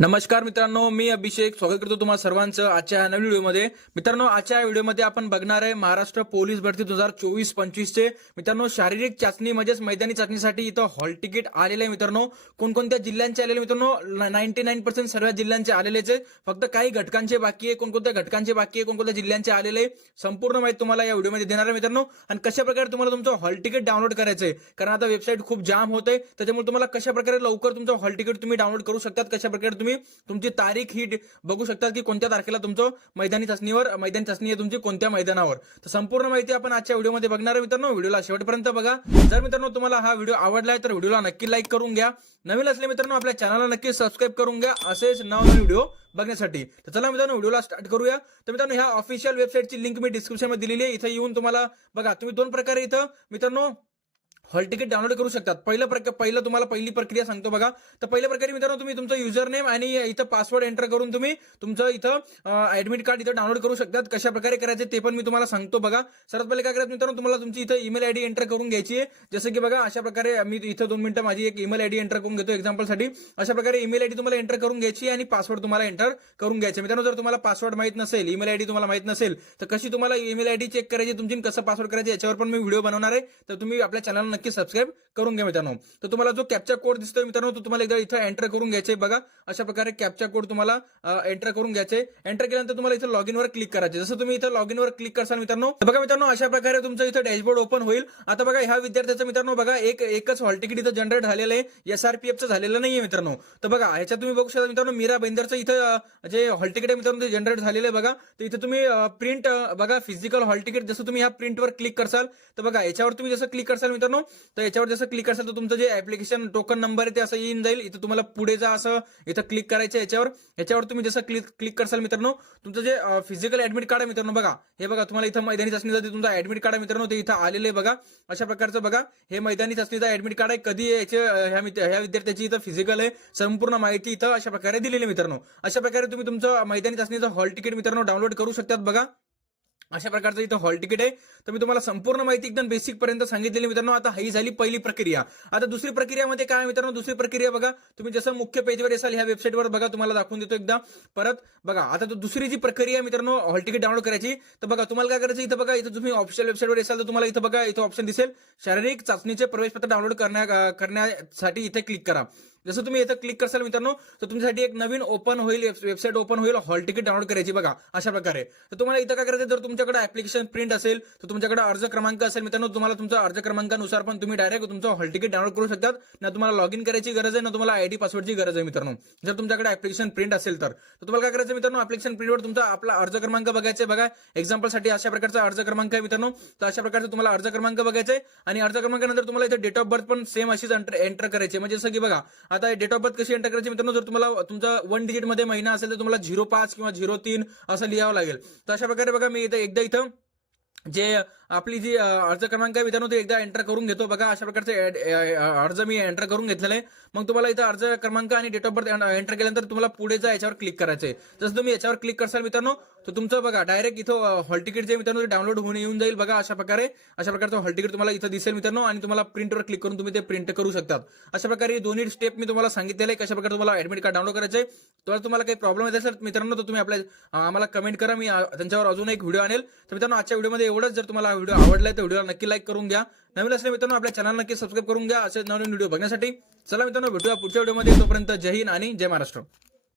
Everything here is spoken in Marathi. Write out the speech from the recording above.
नमस्कार मित्रांनो, मी अभिषेक स्वागत करतो तुम्हाला सर्वांचं आजच्या नवीन व्हिडिओमध्ये. मित्रांनो, आजच्या व्हिडिओमध्ये आपण बघणार आहे महाराष्ट्र पोलीस भरती 2024-25 चे मित्रांनो शारीरिक चाचणी म्हणजेच मैदानी चाचणीसाठी इथं हॉल तिकीट आलेलं आहे. मित्रांनो, कोणकोणत्या जिल्ह्यांचे आलेले मित्रांनो 99% सर्व जिल्ह्यांचे आलेलेच आहे. फक्त काही घटकांचे बाकी आहे, कोणकोणत्या घटकांचे बाकी आहे, कोणकोणत्या जिल्ह्यांचे आलेले आहे, संपूर्ण माहिती तुम्हाला या व्हिडिओमध्ये देणार आहे मित्रांनो. आणि कशा प्रकारे तुम्हाला तुमचं हॉल तिकीट डाउनलोड करायचं आहे, कारण आता वेबसाईट खूप जाम होते, त्याच्यामुळे तुम्हाला कशा प्रकारे लवकर तुमचं हॉल तिकीट तुम्ही डाउनलोड करू शकतात, कशा प्रकारे तुम्ही तुमची तारीख ही बघू शकता की कोणत्या तारखेला तुमचं मैदानी चाचणी आहे तुमची कोणत्या मैदानावर. तर संपूर्ण माहिती आपण आजच्या व्हिडिओमध्ये बघणार आहे मित्रांनो. व्हिडिओला शेवटपर्यंत बघा. जर मित्रांनो तुम्हाला हा व्हिडिओ आवडलाय तर व्हिडिओला नक्की लाईक करून घ्या. नवीन असले मित्रांनो आपल्या चॅनलला नक्की सबस्क्राईब करून घ्या असेच नवीन व्हिडिओ बघण्यासाठी. तर चला मित्रांनो व्हिडिओला स्टार्ट करूया. तर मित्रांनो ह्या ऑफिशियल वेबसाईटची लिंक मी डिस्क्रिप्शन मध्ये दिलेली आहे. इथे येऊन तुम्हाला बघा तुम्ही दोन प्रकारे इथं मित्रांनो हॉल तिकीट डाउनलोड करू शकतात. पहिलं तुम्हाला पहिली प्रक्रिया सांगतो बघा. तर पहिल्या प्रकारे मित्रांनो तुम्ही तुमचं युजर नेम आणि इथं पासवर्ड एंटर करून तुम्ही तुमचं इथं ऍडमिट कार्ड इथं डाउनलोड करू शकतात. कशा प्रकारे करायचे ते पण मी तुम्हाला सांगतो बघा. सर्वात पहिले काय करायचं मित्रांनो, तुम्हाला तुमची इथं ईमेल आयडी एंटर करून घ्यायची आहे. जसं की बघा अशा प्रकारे मी इथं 2 मिनिटं माझी एक ईमेल आयडी एंटर करून घेतो एक्झाम्पलसाठी. अशा प्रकारे ईमेल आयडी तुम्हाला एंटर करून घ्यायची आणि पासवर्ड तुम्हाला एंटर करून घ्यायचे. मित्रांनो, जर तुम्हाला पासवर्ड माहित नसेल, ईमेल आयडी तुम्हाला माहित नसेल, तर कशी तुम्हाला ईमेल आयडी चेक करायची तुमची, कसं पासवर्ड करायचे याच्यावर पण मी व्हिडिओ बनवणार आहे. तर तुम्ही आपल्या चॅनलला नक्की सबस्क्राईब करून घ्या मित्रांनो. तर तुम्हाला जो कॅप्चा कोड दिसतोय मित्रांनो तो तुम्हाला एकदा इथं एंटर करून घ्यायचे. बघा अशा प्रकारे कॅप्चा कोड तुम्हाला एंटर करून घ्यायचे. एंटर केल्यानंतर तुम्हाला इथं लॉग इन वर क्लिक करायचे. जसं तुम्ही इथं लॉग इन वर क्लिक करसाल मित्रांनो, बघा मित्रांनो अशा प्रकारे तुमचं इथं डॅशबोर्ड ओपन होईल. आता बघा ह्या विद्यार्थ्याचं मित्रांनो बघा एकच हॉल तिकीट इथं जनरेट झालेलं आहे, एसआरपीएफचं झालेलं नाहीये मित्रांनो. तर बघा ह्याच्यात तुम्ही बघू शकता मित्रांनो मीरा बेंदरचं इथं जे हॉल तिकीट आहे मित्रांनो ते जनरेट झालेलं आहे. बघा तर इथं तुम्ही प्रिंट बघा फिजिकल हॉल तिकीट जसं तुम्ही ह्या प्रिंटवर क्लिक करसाल तर बघा याच्यावर तुम्ही जसं क्लिक करसाल मित्रांनो, तर याच्यावर जसं क्लिक करसाल तर तुमचं जे ऍप्लिकेशन टोकन नंबर आहे ते असं येऊन जाईल. इथं तुम्हाला पुढे जा असं इथं क्लिक करायचं. याच्यावर तुम्ही जसं क्लिक करसाल मित्रांनो तुमचं जे फिजिकल ऍडमिट कार्ड आहे मित्रांनो बघा हे बघा तुम्हाला इथं मैदानी चाचणीचं तुमचं ऍडमिट कार्ड आहे मित्रांनो ते इथं आलेलं आहे. बघा अशा प्रकारचं बघा हे मैदानी चाचणीचं ऍडमिट कार्ड आहे. कधी ह्या विद्यार्थ्याची इथं फिजिकल आहे, संपूर्ण माहिती इथं अशा प्रकारे दिलेली आहे मित्रांनो. अशा प्रकारे तुम्ही तुमचं मैदानी चाचणीचं हॉल तिकीट मित्रांनो डाउनलोड करू शकतात. बघा अशा प्रकारचं इथं हॉल तिकीट आहे. तर मी तुम्हाला संपूर्ण माहिती एकदम बेसिक पर्यंत सांगितलेली मित्रांनो. आता ही झाली पहिली प्रक्रिया. आता दुसरी प्रक्रियामध्ये काय मित्रांनो, दुसरी प्रक्रिया बघा तुम्ही जसं मुख्य पेजवर असाल ह्या वेबसाईटवर बघा तुम्हाला दाखवून देतो एकदा परत. बघा आता दुसरी जी प्रक्रिया मित्रांनो हॉल तिकीट डाउनलोड करायची. तर बघा तुम्हाला काय करायचं इथं बघा इथं तुम्ही ऑफिशियल वेबसाईटवर असाल तर तुम्हाला इथं बघा इथं ऑप्शन दिसेल शारीरिक चाचणीचे प्रवेशपत्र डाउनलोड करण्यासाठी इथे क्लिक करा. जसं तुम्ही इथं क्लिक करसाल मित्रांनो तर तुमच्यासाठी एक नवीन ओपन होईल, वेबसाईट ओपन होईल हॉल तिकीट डाउनलोड करायची. बघा अशा प्रकारे. तर तुम्हाला इथं काय करायचं, जर तुमच्याकडे ऍप्लिकेशन प्रिंट असेल तर तुमच्याकडे अर्ज क्रमांक असेल मित्रांनो, तुम्हाला तुमचा अर्ज क्रमांकानुसार पण तुम्ही डायरेक्ट तुमचं हॉल तिकीट डाउनलोड करू शकतात. ना तुम्हाला लॉग इन करायची गरज आहे, ना तुम्हाला आयडी पासवर्डची गरज आहे मित्रांनो. जर तुमच्याकडे ऍप्लिकेशन प्रिंट असेल तर तुम्हाला काय करायचं मित्रांनो, ऍप्लिकेशन प्रिंटवर तुमचा आपला अर्ज क्रमांक बघायचा. बघा एक्झाम्पलसाठी अशा प्रकारचा अर्ज क्रमांक आहे मित्रांनो. तर अशा प्रकारचा तुम्हाला अर्ज क्रमांक बघायचा आहे आणि अर्ज क्रमांकानंतर तुम्हाला इथे डेट ऑफ बर्थ पण सेम अशीच एंटर करायची. म्हणजे जसं की बघा आता डेट ऑफ बर्थ कशी एंटर करायची मित्रांनो, जर तुम्हाला तुमचा 1 डिजिट मध्ये महिना असेल तर तुम्हाला 05 किंवा 03 असं लिहावं लागेल. तर अशा प्रकारे बघा मी एकदा इथं जे आपली जी अर्ज क्रमांक आहे मित्रांनो ते एकदा एंटर करून घेतो. बघा अशा प्रकारचे अर्ज मी एंटर करून घेतलेला आहे. मग तुम्हाला इथं अर्ज क्रमांक आणि डेट ऑफ बर्थ एंटर केल्यानंतर तुम्हाला पुढे जा याच्यावर क्लिक करायचंय. जसं तुम्ही याच्यावर क्लिक करसाल मित्रांनो तर तुमचं बघा डायरेक्ट इथं हॉल तिकीट जे मित्रांनो डाउनलोड होऊन येऊन जाईल. बघा अशा प्रकारचं हॉल तिकीट तुम्हाला इथं दिसेल मित्रांनो आणि तुम्हाला प्रिंटवर क्लिक करून तुम्ही ते प्रिंट करू शकतात. अशा प्रकारे दोन्ही स्टेप मी तुम्हाला सांगितलेले आहे कशा प्रकारे तुम्हाला ऍडमिट कार्ड डाउनलोड करायचंय. तर तुम्हाला काही प्रॉब्लेम येत असेल मित्रांनो तर तुम्ही आम्हाला कमेंट करा, मी त्यांच्यावर अजून एक व्हिडिओ आणेल. तर मित्रांनो आजच्या व्हिडिओमध्ये एवढंच. जर तुम्हाला व्हिडिओ आवडलाय तर व्हिडिओला नक्की लाईक करून घ्या. नवीन असले मित्रांनो आपल्या चॅनल नक्की सबस्क्राईब करून घ्या असे नवीन व्हिडिओ बघण्यासाठी. चला मित्रांनो भेटूया पुढच्या व्हिडिओमध्ये. तोपर्यंत जय हिंद आणि जय महाराष्ट्र.